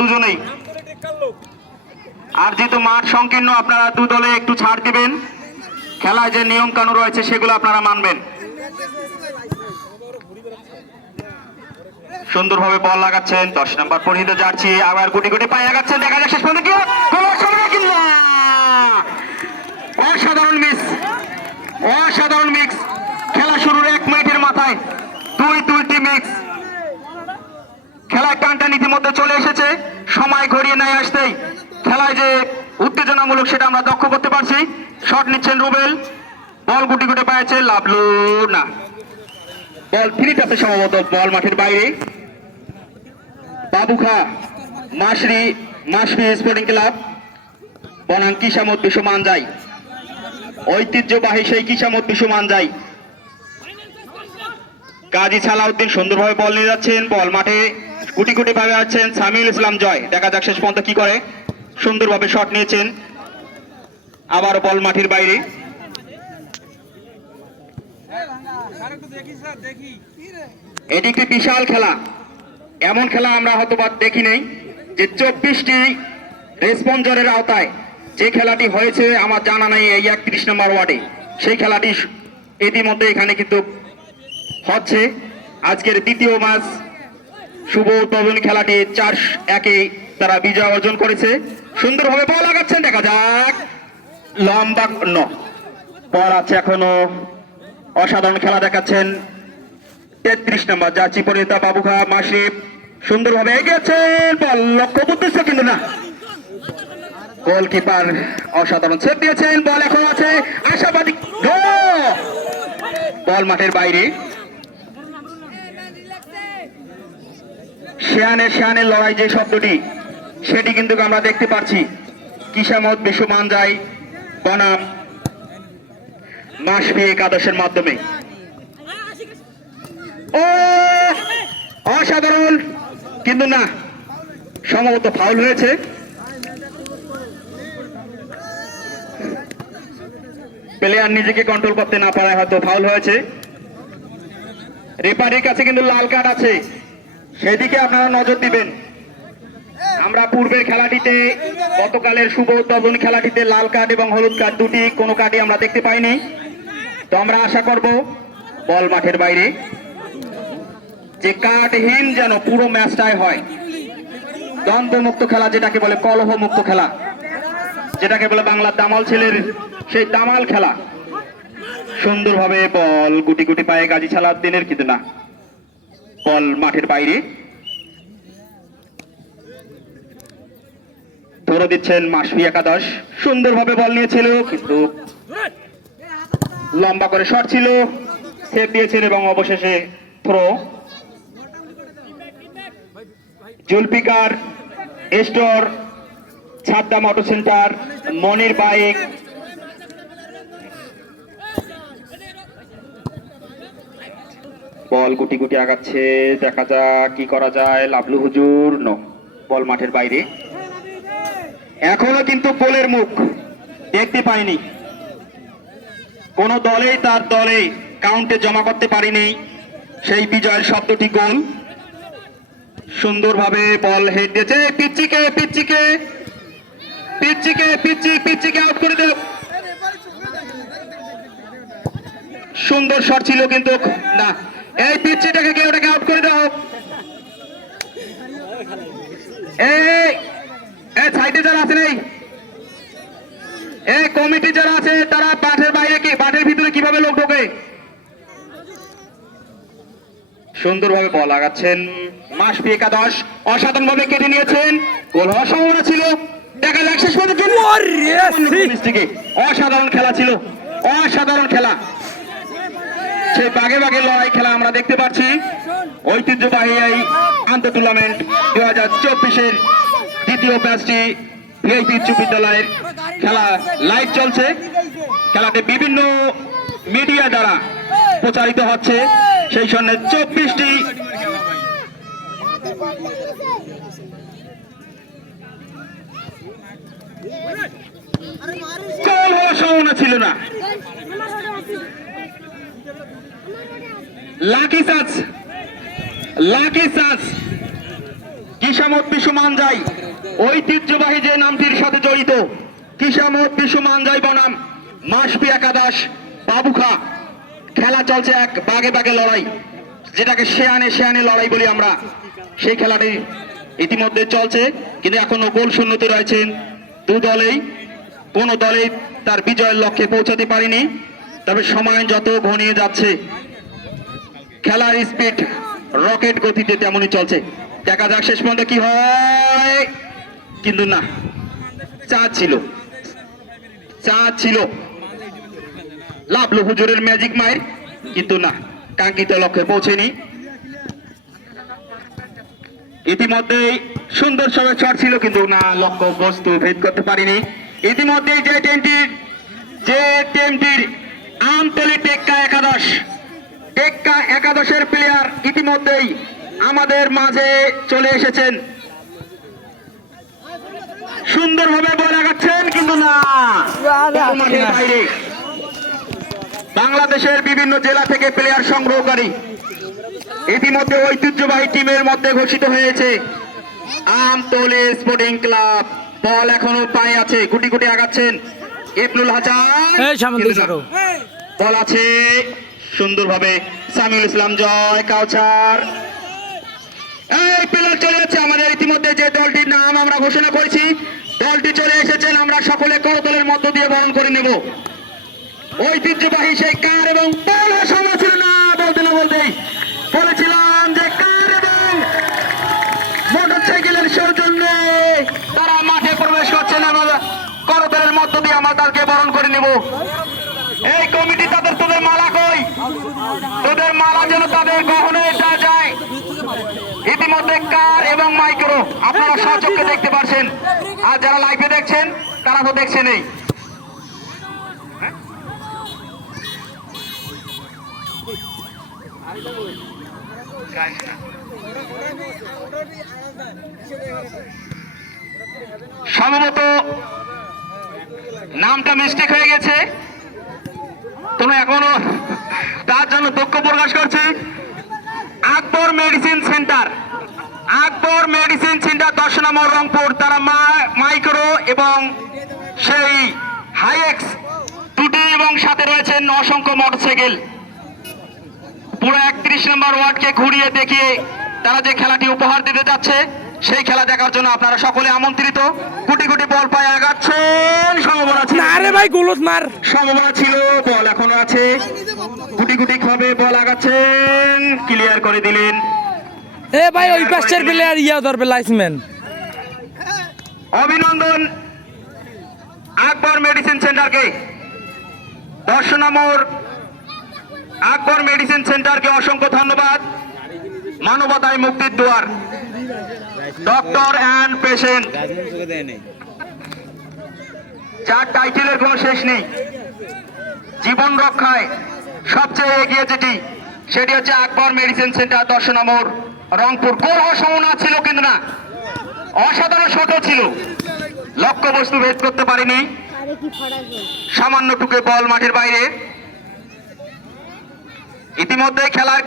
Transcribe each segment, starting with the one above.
দুজনেই। আর যেহেতু মাঠ সংকীর্ণ, আপনারা দু দলে একটু ছাড় দিবেন। খেলায় যে নিয়ম কানুন রয়েছে সেগুলো আপনারা মানবেন। সুন্দরভাবে বল লাগাচ্ছেন 10 নম্বর পরিহিত জার্সি, আবার গুটি গুটি পায়ে লাগাচ্ছেন। দেখা যাক শেষ পর্যন্ত কি অসাধারণ মিস, অসাধারণ মিক্স। খেলা শুরুর 1 মিনিটের মাথায় দুইটি মিক্স। খেলায় টানটান ইতিমধ্যে চলে এসেছে। সময় ঘড়িয়ে নেয় আসতেই খেলায় যে উত্তেজনামূলক সেটা আমরা লক্ষ্য করতে পারছি। শট নিচ্ছেন রুবেল, বল গুটি গুটি পাইছে লাভলু, না বল ফ্রি টাচে সম্ভবত বল মাঠের বাইরে। বাবুখা মাসরি স্পোর্টিং ক্লাব বনাম কিসামত বিশ্ব মানজাই, ঐতিহ্যবাহী সেই কিসামত বিশ্ব মানজাই। কাজী সালাউদ্দিন সুন্দরভাবে বল নিয়ে যাচ্ছেন, বল মাঠে গুটি গুটি ভাবে আছেন সামিউল ইসলাম জয়। দেখা যাক শেষ পর্যন্ত কি করে। সুন্দরভাবে শট নিয়েছেন, আবার বল মাঠের বাইরে। এটি একটি বিশাল খেলা, এমন খেলা আমরা হয়তো দেখি নাই যে 24টি রেসপন্সরের আওতায় যে খেলাটি হয়েছে আমার জানা নাই এই 31 নম্বর ওয়ার্ডে। সেই খেলাটি ইতিমধ্যে এখানে কিন্তু হচ্ছে। আজকের দ্বিতীয় ম্যাচ শুভ উদ্বোধনী খেলাটি 4-1 তারা বিজয় অর্জন করেছে। সুন্দরভাবে বল লাগাচ্ছেন, দেখা যাক লম্বা বল আছে এখনো। অসাধারণ খেলা দেখাচ্ছেন 33 নম্বর জার্সি পরিহিত বাবুখা মাসিফ, সুন্দরভাবে এগিয়েছেন, বল লক্ষ্য করতেছে কিন্তু না। গোলকিপার অসাধারণ সেভ দিয়েছেন, বল এখন আছে আশাবাদী, বল মাঠের বাইরে। শেয়ানের লড়াই যে শব্দটি সেটি কিন্তু আমরা দেখতে পাচ্ছি কিসামত বিশ্ব মানজাই বনাম মাসফি একাদশের মাধ্যমে। ও অসাধারণ, কিন্তু না, সম্ভবত ফাউল হয়েছে। প্লেয়ার নিজেকে কন্ট্রোল করতে না পারায় হয়তো ফাউল হয়েছে। রেফারির কাছে কিন্তু লাল কার্ড আছে, সেদিকে আপনারা নজর দিবেন। আমরা পূর্বের খেলাটিতে, গতকালের শুভ উদ্বোধনী খেলাটিতে লাল কার্ড এবং হলুদ কার্ড দুটি কোনো কার্ডই আমরা দেখতে পাইনি। তো আমরা আশা করব বল মাঠের বাইরে যে কার্ডহীন যেন পুরো ম্যাচটাই হয়। দ্বন্দ্বমুক্ত খেলা যেটাকে বলে, কলহ মুক্ত খেলা যেটাকে বলে, বাংলার দামাল ছেলের সেই দামাল খেলা। সুন্দরভাবে বল গুটি গুটি পায়ে গাজী সালাউদ্দিনের, কিন্তু না, বল মাঠের বাইরে। ধরে দিচ্ছেন মাসফি একাদশ, সুন্দরভাবে বল নিয়েছিল কিন্তু লম্বা করে শট ছিল, সেভ দিয়েছেন এবং অবশেষে থ্রো। জুলফিকার স্টোর, ছাদা মোটর সেন্টার, মনির বাইক, বল গুটি গুটি আগাচ্ছে, দেখা যাক কি করা যায়। লাভলু হুজুর, নো, বল মাঠের বাইরে। এখনো কিন্তু গোলের মুখ দেখতে পাইনি, কোন দলেই তার দলে কাউন্টে জমা করতে পারিনি সেই বিজয়ের শব্দটি গোল। সুন্দরভাবে বল হেড দিয়েছে, পিচ্চিকে আউট করে দিল। সুন্দর শট ছিল কিন্তু না, এই পিচ্চিটাকে কেউ ওটাকে আউট করে দাও। এই সাইডে যারা আছে, এই কমিটি যারা আছে তারা মাঠের বাইরে কি মাঠের ভিতরে কিভাবে লোক ঢোকে। সুন্দরভাবে বল লাগাচ্ছেন মাসফি একাদশ, অসাধারণ ভাবে কেটে নিয়েছেন, গোল হওয়ার সম্ভাবনা ছিল। দেখা যাক শেষ পর্যন্ত। অসাধারণ খেলা ছিল, অসাধারণ খেলা, সেই বাগে বাগে লড়াই খেলা আমরা দেখতে পাচ্ছি। ঐতিহ্যবাহী এই আন্তঃ টুর্নামেন্ট 2024-এর দ্বিতীয় ম্যাচটি ভিআইপি উচ্চ বিদ্যালয়ের খেলা লাইভ চলছে। খেলাতে বিভিন্ন মিডিয়া দ্বারা প্রচারিত হচ্ছে। সেই সঙ্গে 24টি গোল হওয়ার সম্ভাবনা ছিল না। লাকি চান্স কিসামত বিশু মানজাই ঐতিহ্যবাহী যে নামটির সাথে জড়িত কিসামত বিশু মানজাই বনাম মাসপি একাদশ বাবুখা। খেলা চলছে এক বাগে বাগে লড়াই, যেটাকে শেয়ানে শেয়ানে লড়াই বলি আমরা। সেই খেলাটি ইতিমধ্যে চলছে, কিন্তু এখনো গোল শূন্যতে রয়েছেন দু দলেই। কোন দলেই তার বিজয়ের লক্ষ্যে পৌঁছাতে পারেনি। তবে সময় যত ঘনিয়ে যাচ্ছে খেলার স্পিড রকেট গতিতে তেমনই চলছে। দেখা যাক শেষ পর্যন্ত কি হয়, কিন্তু না, চাঁদ ছিল লাভলু হুজুরের ম্যাজিক মাইর, কিন্তু না, কাঙ্ক্ষিত লক্ষ্যে পৌঁছেনি। ইতিমধ্যেই সুন্দর সবে শট ছিল, কিন্তু না, লক্ষ্য বস্তু ভেদ করতে পারিনি। ইতিমধ্যেই যে টিমটির আমতলী টেক্কা একাদশের প্লেয়ার ইতিমধ্যেই আমাদের মাঝে চলে এসেছেন। সুন্দরভাবে বল লাগাচ্ছেন, কিন্তু না, মাঠের বাইরে। বাংলাদেশের বিভিন্ন জেলা থেকে প্লেয়ার সংগ্রহকারী ইতিমধ্যে ঐতিহ্যবাহী টিমের মধ্যে ঘোষিত হয়েছে আমতলী স্পোর্টিং ক্লাব। বল এখনো পায়ে আছে, গুটি গুটি আগাচ্ছেন ইবনুল হাসান, বল আছে সুন্দরভাবে সামিউল ইসলাম জয় কাউচার। এই প্লেয়ার চলে যাচ্ছে আমাদের। ইতিমধ্যে যে দলটির নাম আমরা ঘোষণা করেছি, দলটি চলে এসেছেন, আমরা সকলে করতলের মধ্য দিয়ে বরণ করে নেব। ঐতিহ্যবাহী সেই কার এবং বল সময় ছিল না, বলতে না বলতেই বলেছিলাম যে কার এবং মোটরসাইকেলের সৌজন্যে তারা মাঠে প্রবেশ করছেন। আমরা করতলের মধ্য দিয়ে আমরা তাদেরকে বরণ করে নেব। এই কমিটি তোদের মালা কই, তোদের মালা যেন তাদের গহনে যায়। ইতিমধ্যে কার এবং মাইক্রো আপনারা সচক্ষে দেখতে পাচ্ছেন, আর যারা লাইভে দেখছেন তারা তো দেখছেনই। সম্ভবত নামটা মিস্টেক হয়ে গেছে, তবে এখনো তার জন্য দুঃখ প্রকাশ করছি। আকবর মেডিসিন সেন্টার 10 নম্বর রংপুর, তারা মাইক্রো এবং সেই হাইএক্স দুটি এবং সাথে রয়েছেন অসংখ্য মোটরসাইকেল। পুরো 31 নম্বর ওয়ার্ডকে ঘুরিয়ে দেখিয়ে তারা যে খেলাটি উপহার দিতে যাচ্ছে, সেই খেলা দেখার জন্য আপনারা সকলে আমন্ত্রিত। গুটি গুটি বল পায়ে আগাচ্ছেন, সম্ভাবনা ছিল, আরে ভাই গোলস মার, সম্ভাবনা ছিল, বল এখনো আছে, গুটি গুটি ভাবে বল আগাচ্ছেন, ক্লিয়ার করে দিলেন। এ ভাই ওই পাশের প্লেয়ার ইয়া ধরবে লাইসম্যান। অভিনন্দন আকবর মেডিসিন সেন্টারকে, 10 নম্বর আকবর মেডিসিন সেন্টারকে অসংখ্য ধন্যবাদ। মানবতায় মুক্তির দুয়ার, ডক্টর অ্যান্ড পেশেন্ট, 4 টাইটেলের কোনো শেষ নেই। জীবন রক্ষায় সবচেয়ে এগিয়ে সেটি হচ্ছে আকবর মেডিসিন সেন্টার, 10 নম্বর রংপুর। গোল হওয়ার সম্ভাবনা ছিল, কিন্তু না, অসাধারণ শট ছিল, লক্ষ্য বস্তু ভেদ করতে পারেনি, সামান্য টুকে বল মাঠের বাইরে। ইতিমধ্যে খেলার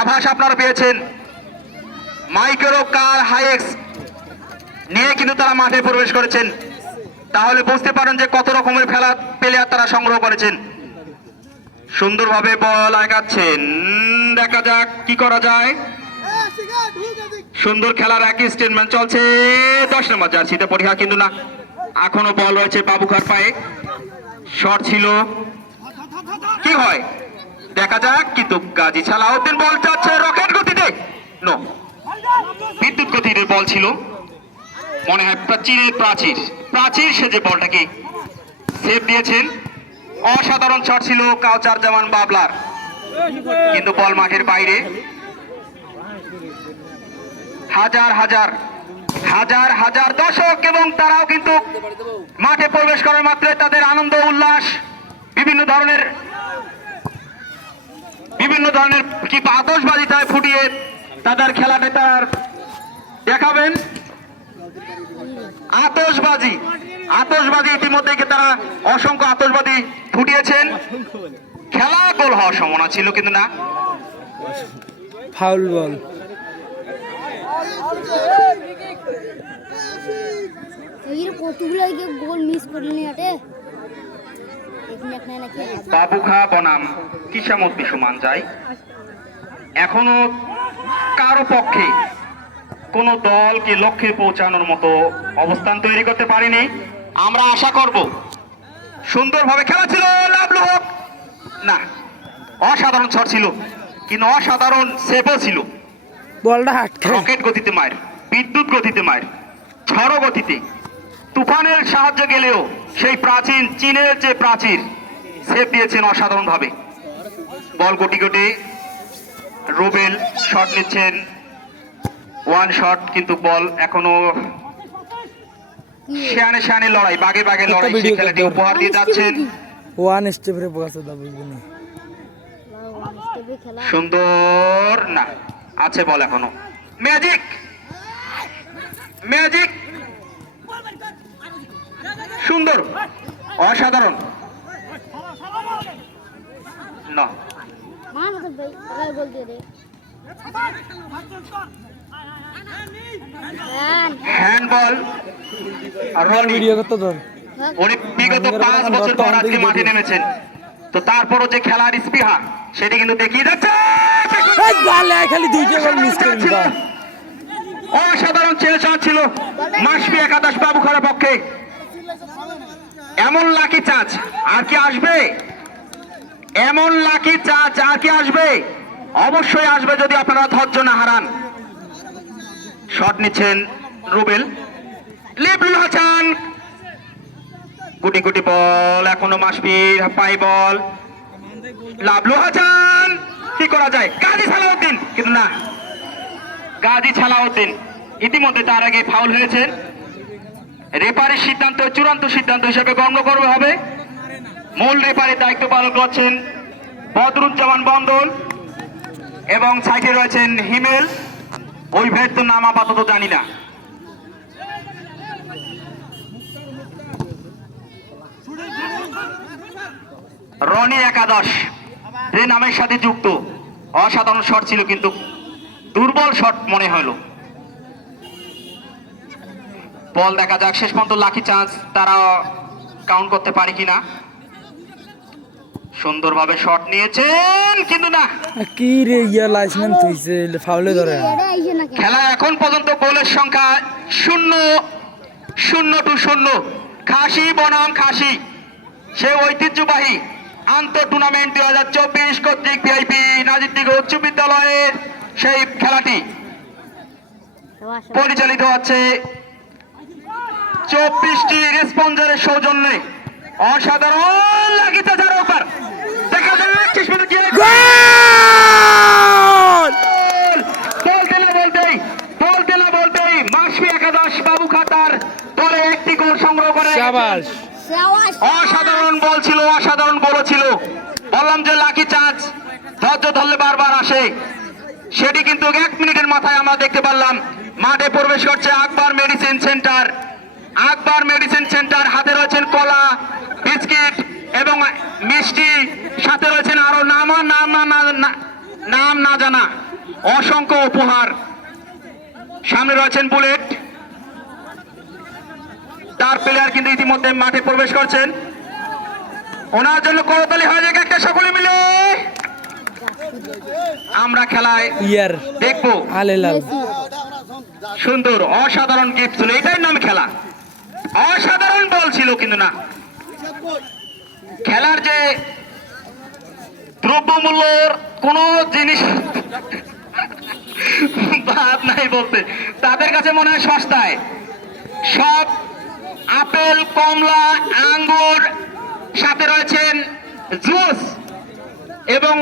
আভাস আপনারা পেয়েছেন, মাইক্রো কার হাইএক্স নিয়ে কিন্তু তারা মাঠে প্রবেশ করেছেন। তাহলে বুঝতে পারেন যে কত রকমের প্লেয়ার তারা সংগ্রহ করেছেন। সুন্দরভাবে বল আগাচ্ছেন, দেখা যাক কি করা যায়। সুন্দর খেলার একই স্টেটমেন্ট চলছে, 10 নম্বর জার্সিতে পরীক্ষা, কিন্তু না, এখনো বল রয়েছে বাবুখার পায়ে, শট ছিল, কি হয় দেখা যাক। কিন্তু গাজী সালাউদ্দিন বল যাচ্ছে রকেট গতিতে, নো, বিদ্যুৎ গতির বল ছিল, মনে হয় প্রাচীর সে যে বলটাকে সেভ দিয়েছেন। অসাধারণ শট ছিল কাউচার জামান বাবলার, কিন্তু বল মাঠের বাইরে। হাজার দর্শক এবং তারাও কিন্তু মাঠে প্রবেশ করার মাত্রই তাদের আনন্দ উল্লাস, বিভিন্ন ধরনের কি আতশবাজি তাই ফুটিয়ে তাদের খেলাটা তার দেখাবেন। আতশবাজি ইতিমধ্যে তারা অসংখ্য আতশবাজি ফুটিয়েছেন। খেলা গোল হওয়ার সম্ভাবনা ছিল, কিন্তু না, ফাউল বল। এর কতগুলো গোল মিস করলেন আটে বাবুখা বনাম কিসামত সমান যায়। এখনো কারো পক্ষে কোন দলকে লক্ষ্যে পৌঁছানোর মতো অবস্থান তৈরি করতে পারেনি। আমরা আশা করব সুন্দরভাবে খেলা ছিল, লাভলু হোক না, অসাধারণ ছট ছিল কিন্তু অসাধারণ সেভও ছিল। বলটা হাটকে রকেট গতিতে মার, বিদ্যুৎ গতিতে মার, ঝড় গতিতে, তুফানের সাহায্যে গেলেও সেই প্রাচীন চীনের যে প্রাচীর সেভ দিয়েছেন অসাধারণ ভাবে। বল কোটি কোটি, রুবেল শট নিচ্ছেন, ওয়ান শট, কিন্তু বল এখনো শানে শানে লড়াই, বাগে বাগে লড়াই, সেই খেলাটি উপহার দিয়ে যাচ্ছেন। ওয়ান স্টেপে বসে দাও বুঝবনি। সুন্দর না, আছে বল এখনো, ম্যাজিক ম্যাজিক, সুন্দর, অসাধারণ না, হ্যান্ডবল। রনি ভিডিও করতে ধর উনি বিগত 5 বছর পর আজকে মাঠে নেমেছেন, তো তারপরও যে খেলার স্পৃহা সেটি কিন্তু দেখিয়ে যাচ্ছে। এই বালে খালি দুইটা গোল মিস করলি বা। অসাধারণ চেষ্টা ছিল মাসবি একাদশ বাবুখার পক্ষে। এমন লাকি চাচ আর কি আসবে? এমন লাকি চাচ আর কি আসবে? অবশ্যই আসবে যদি আপনারা ধৈর্য না হারান। শট নিচ্ছেন রুবেল, লিবলুল হাসান, গুটি গুটি বল, এখনো মাসবির পাই বল, লাবলু হাসান, কি করা যায়? গাজী সালাউদ্দিন, কিন্তু না, গাজী সালাউদ্দিন ইতিমধ্যে তার আগে ফাউল হয়েছে। রেফারির সিদ্ধান্ত চূড়ান্ত সিদ্ধান্ত হিসেবে গণ্য করবে হবে। মূল রেফারির দায়িত্ব পালন করছেন বদরুজ্জামান বন্দল এবং সাইডে রয়েছেন হিমেল, ওই ভেট তো নাম আপাতত জানি না। রনি একাদশ যে নামের সাথে যুক্ত, অসাধারণ শট ছিল কিন্তু দুর্বল শট মনে হলো। বল দেখা যাক শেষ পর্যন্ত লাকি চান্স তারা কাউন্ট করতে পারে কিনা। সুন্দরভাবে শট নিয়েছেন কিন্তু না, কি রে ইয়া লাইসমেন্ট হইছে ফাউলে ধরে। খেলা এখন পর্যন্ত গোলের সংখ্যা 0-0 খাসি বনাম খাসি, সে ঐতিহ্যবাহী আন্তঃ টুর্নামেন্ট 2024 কর্তৃক ভিআইপি নাজিরদিঘি উচ্চ বিদ্যালয়ের সেই খেলাটি পরিচালিত হচ্ছে 24টি রেসপন্সারের সৌজন্যে। অসাধারণ লাগিতে যার ওপর দেখা যাক শেষ পর্যন্ত কি হয়। বলতে না বলতেই মাসবি একাদশ বাবু খাতার দলে একটি গোল সংগ্রহ করে। শাবাশ, অসাধারণ বল ছিল, অসাধারণ বল ছিল। বললাম যে লাকি চান্স ধৈর্য ধরলে বারবার আসে, সেটি কিন্তু 1 মিনিটের মাথায় আমরা দেখতে পারলাম। মাঠে প্রবেশ করছে আকবর মেডিসিন সেন্টার। আকবর মেডিসিন সেন্টার, হাতে রয়েছেন কলা, বিস্কিট এবং মিষ্টি, সাথে রয়েছেন আরো নাম না জানা অসংখ্য উপহার। সামনে রয়েছেন বুলেট, তার প্লেয়ার কিন্তু ইতিমধ্যে মাঠে প্রবেশ করছেন। ওনার জন্য করতালি হয়ে যাক একটা, সকলে মিলে আমরা খেলায় ইয়ার দেখবো। আলেলাল সুন্দর অসাধারণ গিফট ছিল, এটাই নাম খেলা। অসাধারণ বল ছিল কিন্তু না, খেলার যে দ্রব্যমূল্যর কোন জিনিস বাদ নাই বলতে, তাদের কাছে মনে হয় সস্তায় সব আপেল, কমলা, আঙ্গুর, সাথে রয়েছেন জুস এবং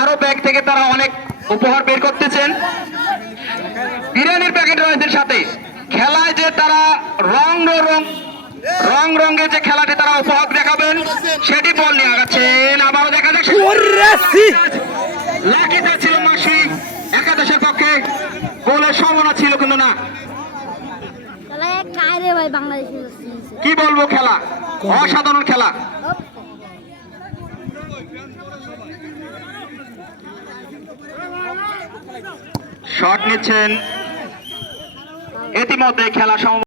আরো ব্যাগ থেকে তারা অনেক উপহার বের করতেছেন। বিরিয়ানির প্যাকেট রয়েছে সাথে। খেলায় যে তারা রং রঙের যে খেলাটি তারা উপহার দেখাবেন সেটি বল নিয়ে আগাচ্ছেন। আবারও দেখা যাক লাকিটা ছিল মাসি একাদশের পক্ষে, গোলের সম্ভাবনা ছিল কিন্তু না। কি বলবো, খেলা অসাধারণ খেলা। শট নিচ্ছেন ইতিমধ্যে খেলা